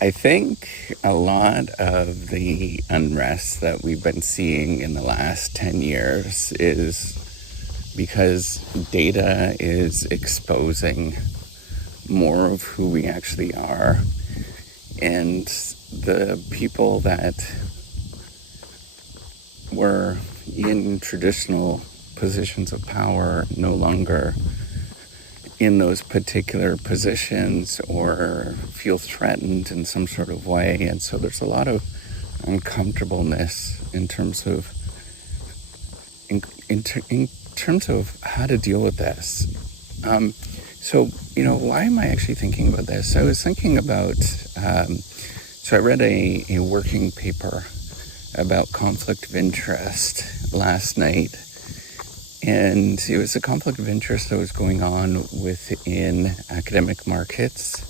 I think a lot of the unrest that we've been seeing in the last 10 years is because data is exposing more of who we actually are. And the people that were in traditional positions of power no longer in those particular positions or feel threatened in some sort of way. And so there's a lot of uncomfortableness in terms of in terms of how to deal with this. Why am I actually thinking about this? I was thinking about, so I read a working paper about conflict of interest last night. And it was a conflict of interest that was going on within academic markets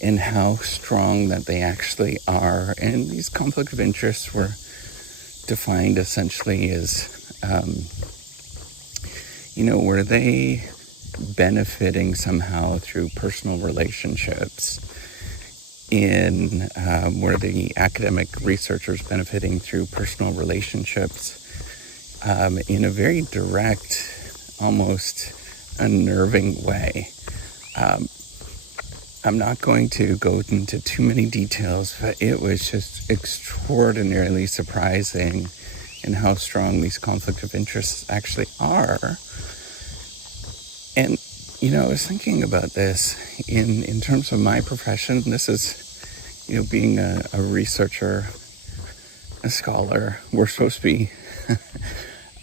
and how strong that they actually are. And these conflict of interests were defined essentially as, were they benefiting somehow through personal relationships? Were the academic researchers benefiting through personal relationships in a very direct, almost unnerving way? I'm not going to go into too many details, but it was just extraordinarily surprising in how strong these conflict of interests actually are. And, I was thinking about this in terms of my profession. This is, being a researcher, a scholar. We're supposed to be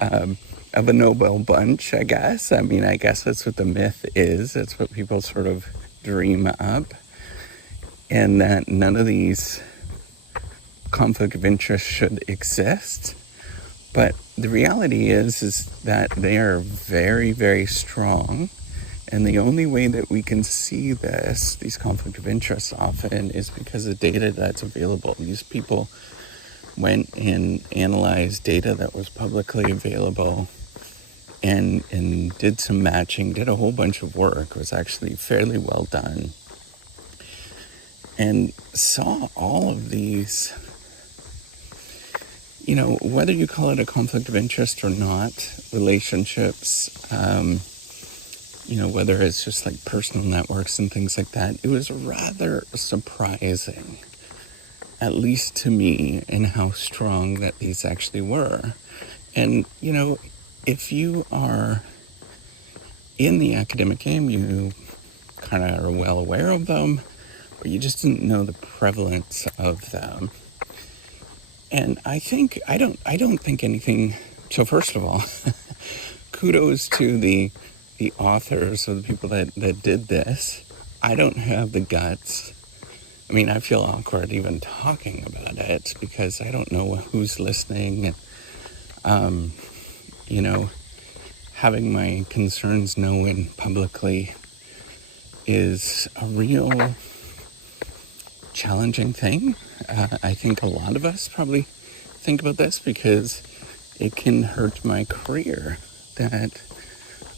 of a Nobel bunch, I guess. I mean, I guess that's what the myth is. It's what people sort of dream up. And that none of these conflict of interest should exist. But the reality is that they are very, very strong. And the only way that we can see these conflict of interest often, is because of data that's available. These people went and analyzed data that was publicly available and did some matching, did a whole bunch of work. It was actually fairly well done. And saw all of these, whether you call it a conflict of interest or not, relationships, whether it's just like personal networks and things like that, it was rather surprising, at least to me, in how strong that these actually were. And, if you are in the academic game, you kind of are well aware of them, or you just didn't know the prevalence of them. And I don't think anything. So first of all, kudos to the authors, or the people that did this. I don't have the guts. I mean, I feel awkward even talking about it because I don't know who's listening. And, having my concerns known publicly is a real challenging thing. I think a lot of us probably think about this because it can hurt my career. That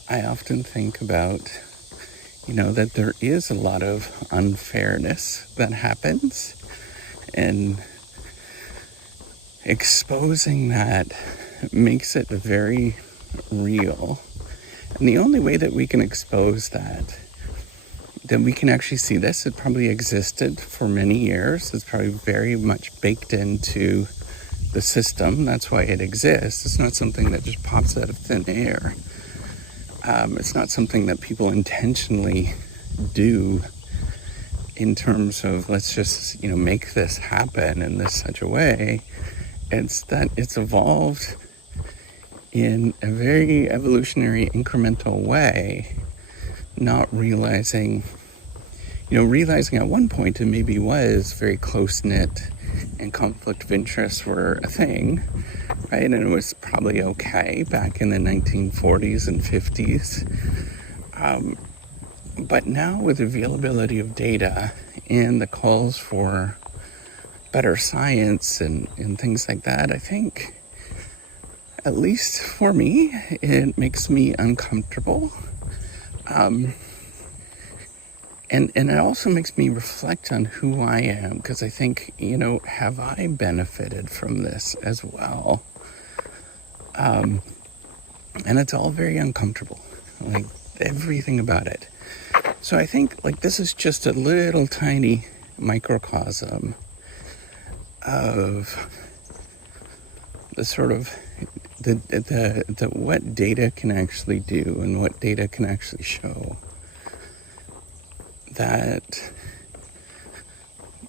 I often think about, that there is a lot of unfairness that happens, and exposing that makes it very real. And the only way that we can expose that we can actually see this, it probably existed for many years. It's probably very much baked into the system. That's why it exists. It's not something that just pops out of thin air. It's not something that people intentionally do in terms of, let's just, make this happen in this such a way. It's that it's evolved in a very evolutionary, incremental way, not realizing at one point it maybe was very close-knit and conflict of interest were a thing, right? And it was probably okay back in the 1940s and 50s. But now with the availability of data and the calls for better science and things like that, I think, at least for me, it makes me uncomfortable. And it also makes me reflect on who I am, because I think, have I benefited from this as well? And it's all very uncomfortable, like everything about it. So I think like this is just a little tiny microcosm of the sort of the what data can actually do and what data can actually show. That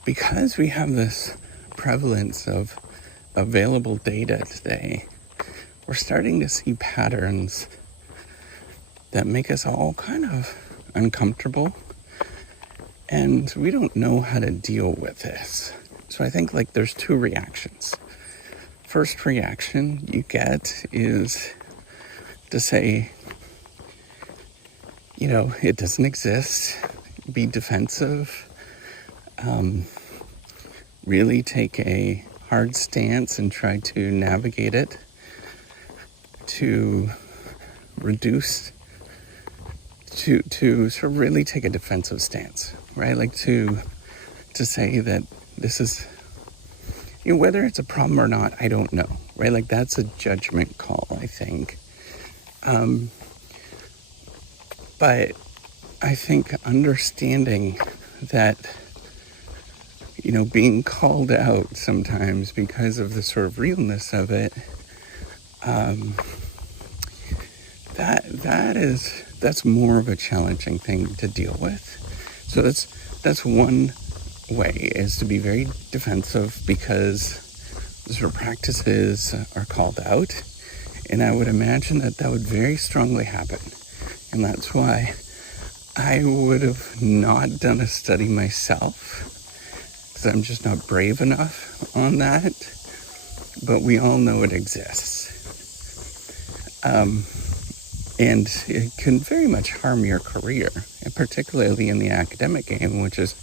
because we have this prevalence of available data today, we're starting to see patterns that make us all kind of uncomfortable, and we don't know how to deal with this. So I think like there's two reactions. First reaction you get is to say, it doesn't exist. Be defensive, really take a hard stance and try to navigate it, to reduce, to sort of really take a defensive stance, right? Like to say that this is, whether it's a problem or not, I don't know, right? Like that's a judgment call, I think. But I think understanding that, being called out sometimes because of the sort of realness of it, that's more of a challenging thing to deal with. So that's one way, is to be very defensive because the sort of practices are called out. And I would imagine that would very strongly happen. And that's why I would have not done a study myself, because I'm just not brave enough on that. But we all know it exists. And it can very much harm your career, and particularly in the academic game, which is,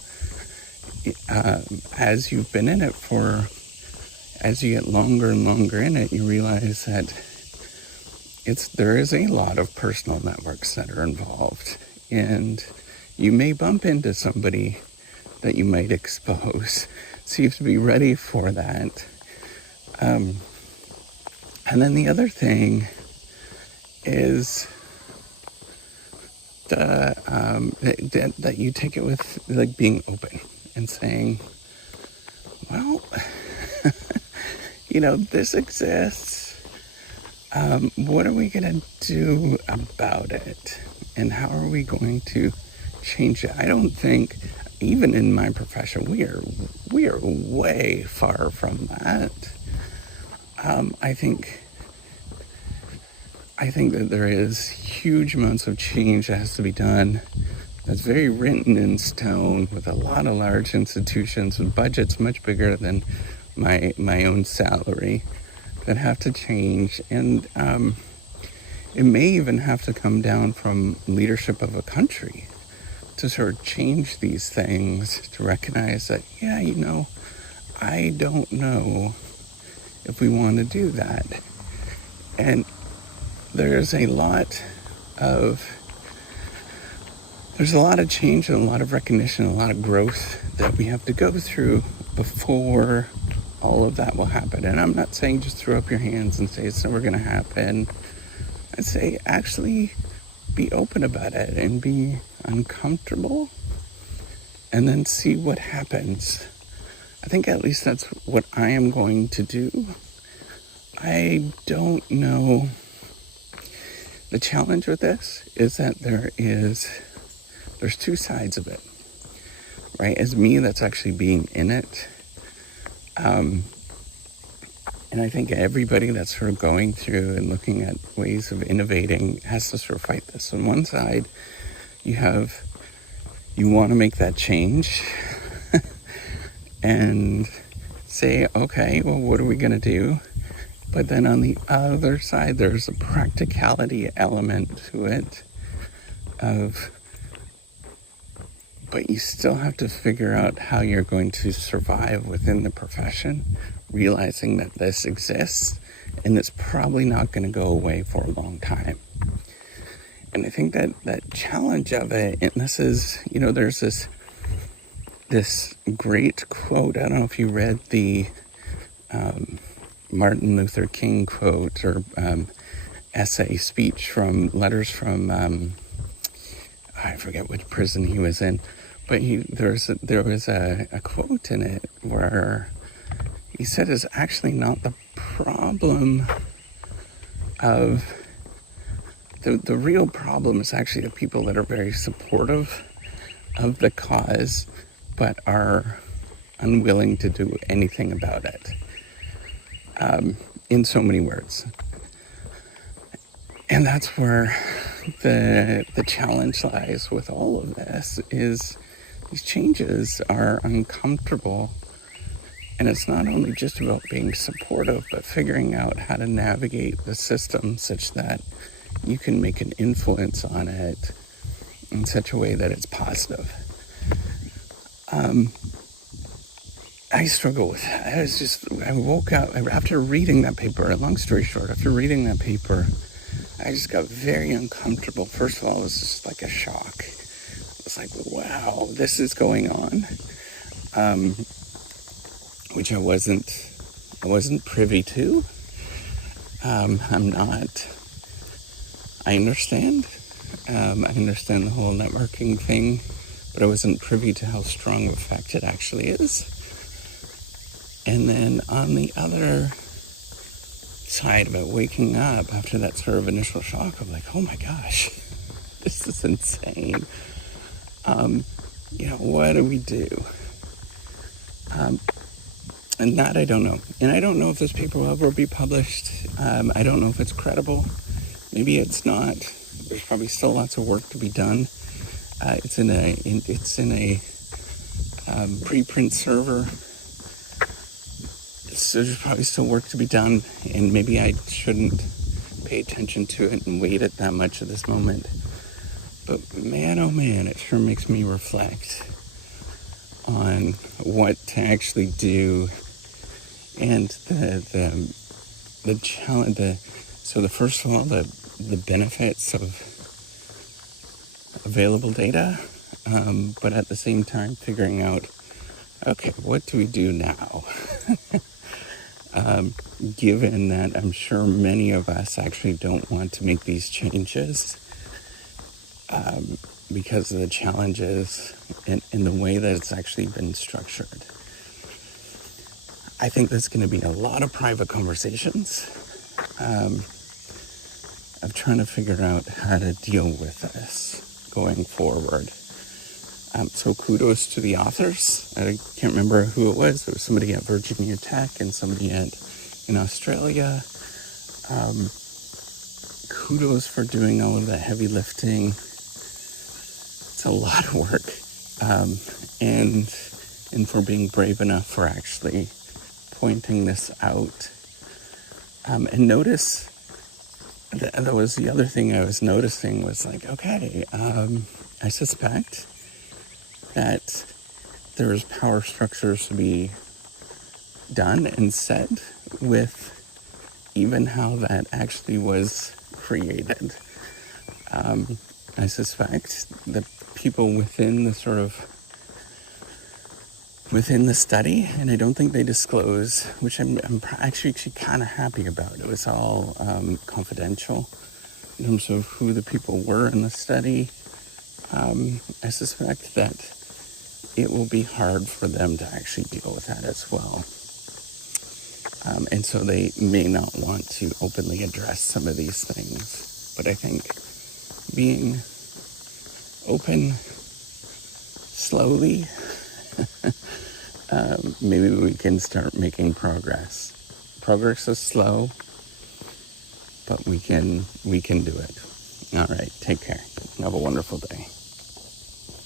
as you've been in it as you get longer and longer in it, you realize that there is a lot of personal networks that are involved. And you may bump into somebody that you might expose. So you have to be ready for that. And then the other thing is that you take it with like being open and saying, well, this exists. What are we going to do about it? And how are we going to change it? I don't think, even in my profession, we are way far from that. I think that there is huge amounts of change that has to be done. That's very written in stone, with a lot of large institutions with budgets much bigger than my own salary, that have to change. And it may even have to come down from leadership of a country to sort of change these things, to recognize that, I don't know if we want to do that. And there's a lot of change and a lot of recognition, a lot of growth that we have to go through before all of that will happen. And I'm not saying just throw up your hands and say it's never going to happen. I'd say actually be open about it and be uncomfortable, and then see what happens. I think at least that's what I am going to do. I don't know. The challenge with this is that there's two sides of it, right? As me, that's actually being in it. And I think everybody that's sort of going through and looking at ways of innovating has to sort of fight this. On one side, you want to make that change and say, okay, well, what are we going to do? But then on the other side, there's a practicality element to it but you still have to figure out how you're going to survive within the profession, realizing that this exists and it's probably not going to go away for a long time. And I think that challenge of it, and this is, there's this great quote. I don't know if you read the Martin Luther King quote or essay speech from letters from, I forget which prison he was in, but there was a quote in it where he said it's actually not the problem of the real problem is actually the people that are very supportive of the cause but are unwilling to do anything about it, in so many words. And that's where the challenge lies with all of this, is these changes are uncomfortable. And it's not only just about being supportive, but figuring out how to navigate the system such that you can make an influence on it in such a way that it's positive. I struggle with that. I woke up after reading that paper, long story short, after reading that paper, I just got very uncomfortable. First of all, it was just like a shock. It was like, wow, this is going on. Which I wasn't privy to. I understand the whole networking thing, but I wasn't privy to how strong of effect it actually is. And then on the other side of it, waking up after that sort of initial shock, I'm like, oh my gosh, this is insane. What do we do? And that I don't know. And I don't know if this paper will ever be published. I don't know if it's credible. Maybe it's not. There's probably still lots of work to be done. It's in a preprint server. So there's probably still work to be done, and maybe I shouldn't pay attention to it and weight it that much at this moment. But man, oh man, it sure makes me reflect on what to actually do, and the challenge. So first of all, the benefits of available data, but at the same time figuring out, okay, what do we do now? Given that I'm sure many of us actually don't want to make these changes because of the challenges in the way that it's actually been structured. I think there's going to be a lot of private conversations of trying to figure out how to deal with this going forward. So kudos to the authors. I can't remember who it was. There was somebody at Virginia Tech and somebody in Australia. Kudos for doing all of that heavy lifting. It's a lot of work. And for being brave enough for actually pointing this out. And notice, that was the other thing I was noticing was like, okay, I suspect that there's power structures to be done and set with even how that actually was created. I suspect the people within the study, and I don't think they disclose, which I'm actually kind of happy about. It was all confidential in terms of who the people were in the study. I suspect that it will be hard for them to actually deal with that as well. And so they may not want to openly address some of these things. But I think being open slowly, maybe we can start making progress. Progress is slow, but we can do it. All right, take care. Have a wonderful day.